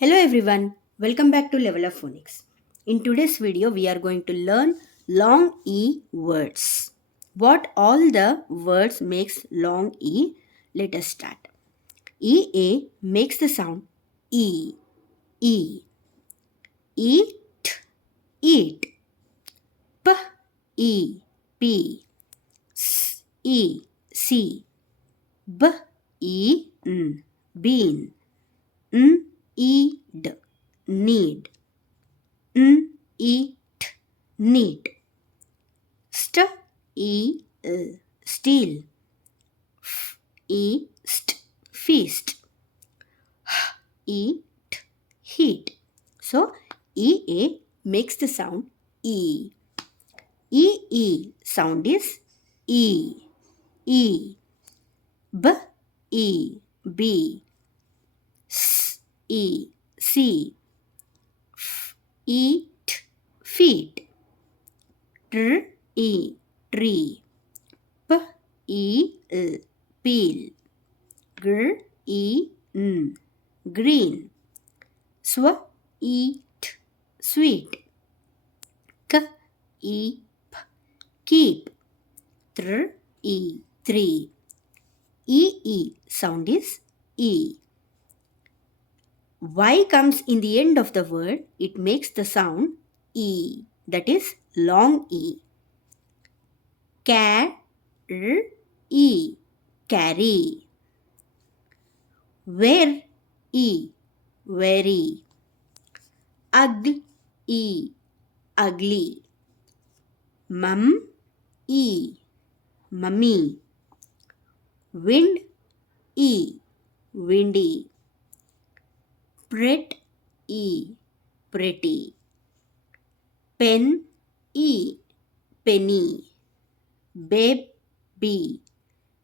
Hello everyone, welcome back to Level of Phonics. In today's video, we are going to learn long E words. What all the words makes long E? Let us start. EA makes the sound E, E. Eat, eat. P, E, P. S, E, C. B, E, N. Bean. N, E, D. Need. N, eat, neat. St, e, l, steal. F, east, feast. H, eat, heat. So, EA makes the sound E. EE sound is E. E. B, E, B. S, E, C. F, eat, feet. Tr, E, tree. P, E, L, peel. Gr, E, N, green. Sw, eat, sweet. K, E, P, keep. Tr, E, three. E sound is E. Y comes in the end of the word, it makes the sound E, that is long E. E, carry. Where, E, very. E, ugly. E, mummy. Wind, E, windy. E, pretty. Pen, E, penny. Baby,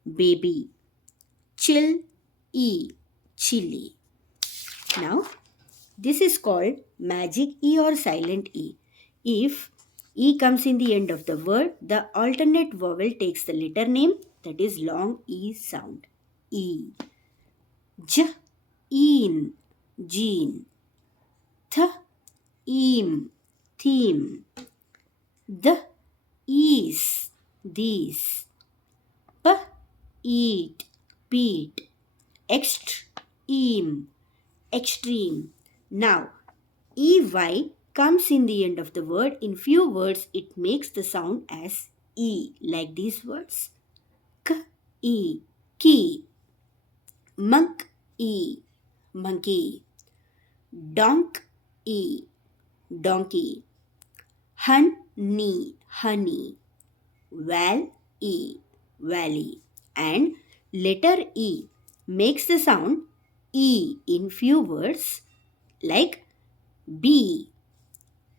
baby. Chill, E, chilly. Now, this is called magic E or silent E. If E comes in the end of the word, the alternate vowel takes the letter name, that is long E sound. E. J, een, jean. Th, eam, theme. The, ease, these. P, eat, peat. Extreme, extreme. Now, EY comes in the end of the word. In few words, it makes the sound as E, like these words. K, E, key. Monk, E, monkey. Donk, E, donkey. Honey, honey. Val, E, valley. And letter E makes the sound E in few words like be,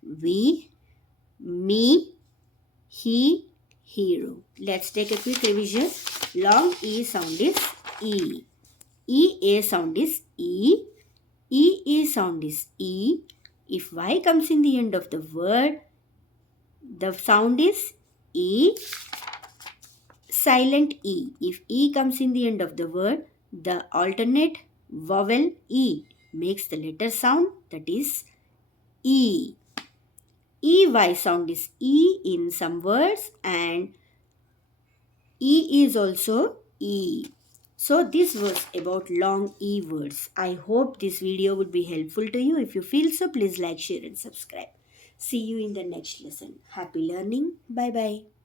we, me, he, hero. Let's take a quick revision. Long E sound is E. A sound is E. E sound is E. If Y comes in the end of the word, the sound is E. Silent E. If E comes in the end of the word, the alternate vowel E makes the letter sound, that is E. EY sound is E in some words and E is also E. So this was about long E words. I hope this video would be helpful to you. If you feel so, please like, share and subscribe. See you in the next lesson. Happy learning. Bye bye.